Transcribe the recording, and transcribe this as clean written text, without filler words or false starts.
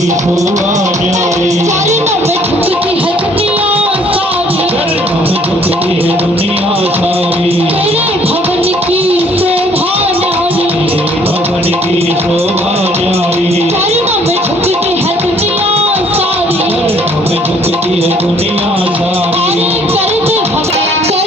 शोभा न्यारी। चरणों में झुकती है दुनिया सारी, चरणों में झुकती है दुनिया सारी। तेरे भवन की शोभा न्यारी, तेरे भवन की शोभा न्यारी। चरणों में झुकती है दुनिया सारी, चरणों में झुकती है दुनिया सारी। अरे कर दे भवन